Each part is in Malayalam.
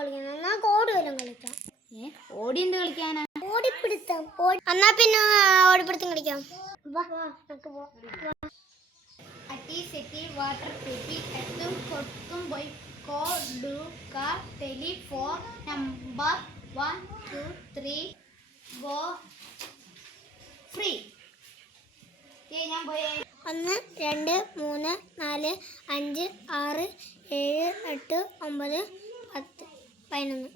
കളിക്കണം. എന്നാ ഓടി വല്ലതും കളിക്കാം. ഓടി എന്ത് കളിക്കാനാ? ഓടിപ്പിടുത്തം. എന്നാ പിന്നെ ഓടിപ്പിടുത്തം കളിക്കാം. അട്ടി സെറ്റി വാട്ടർ കുപ്പി എത്തും കൊടുത്തും പോയി കൊടുക്ക ടെലിഫോൺ നമ്പർ 1 2 3 ഗോ ഫ്രീ. ഞാൻ പോയേ 1 2 3 4 5 6 7 8 9 10 11.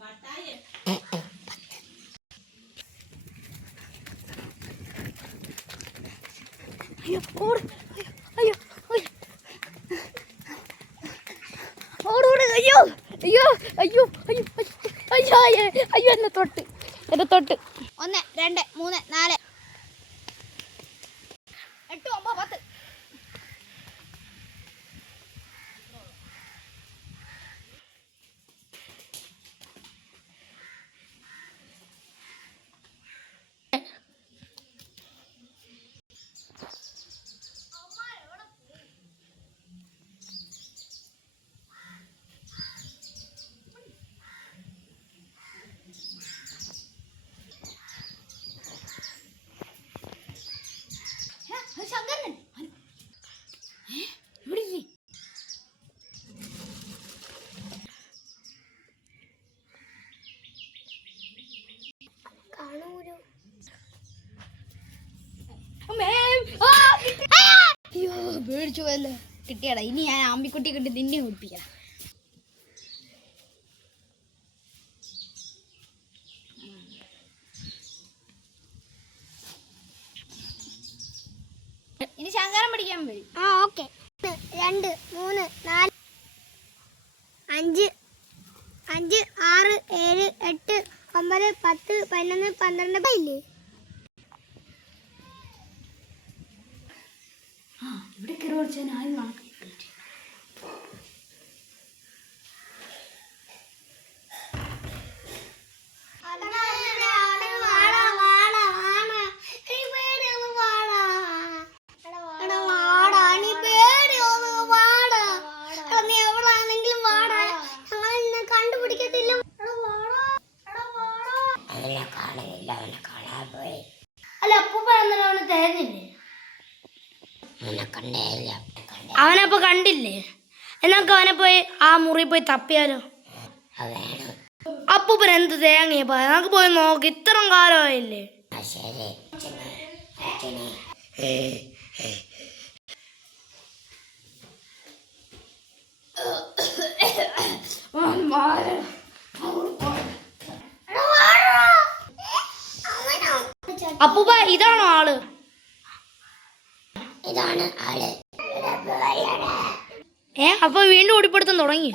അയ്യോ ഓട്, അയ്യോ ഓടോട്, അയ്യോ അയ്യോ അയ്യോ അയ്യോ അയ്യോ അയ്യോ എന്നെ തൊട്ട് 1 2 3 4 8 9 10. പേടിച്ചു പോയല്ലോ. കിട്ടിയടാ. ഇനി ഞാൻ ആമ്പിക്കുട്ടി കിട്ടി നിന്നെ കുടിപ്പിക്കണം. ഇനി ശങ്കരം പഠിക്കാൻ വരും. ഓക്കെ. 2 3 4 5 5 6 7 8 9 10 11 12 ഇല്ലേ? ഇവിടെ കയറി വിളിച്ചാൽ ആരും കണക്ക് അവനപ്പോ കണ്ടില്ലേ? എന്നൊക്കെ അവനെ പോയി ആ മുറി പോയി തപ്പിയാലോ? അപ്പൂപ്പൻ എന്ത് തേങ്ങയപ്പാ, നമുക്ക് പോയി നോക്ക്. ഇത്രയും കാലമായില്ലേ? അപ്പൂപ്പ ഇതാണോ ആള്? ഇതാണ് ആള്. അപ്പൊ വീണ്ടും ഓടിപ്പെടുത്താൻ തുടങ്ങി.